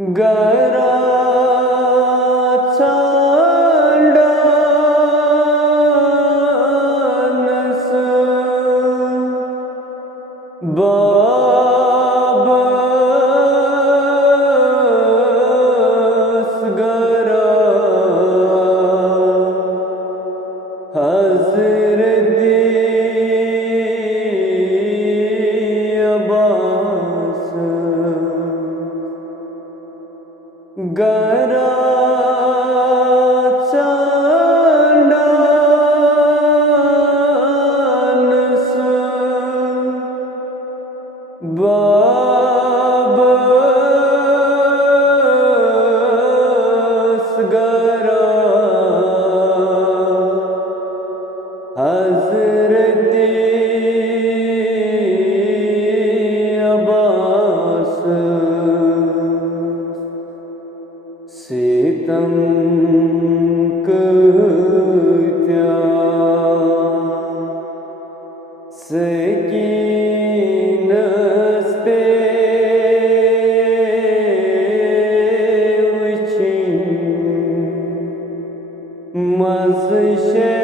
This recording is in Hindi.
घराचा डानस बाबस घरा हजरती अब्बास घराचा डानस बाबस घरा हजरती अब्बास सितम कहत्या सकीनस पे वची मज़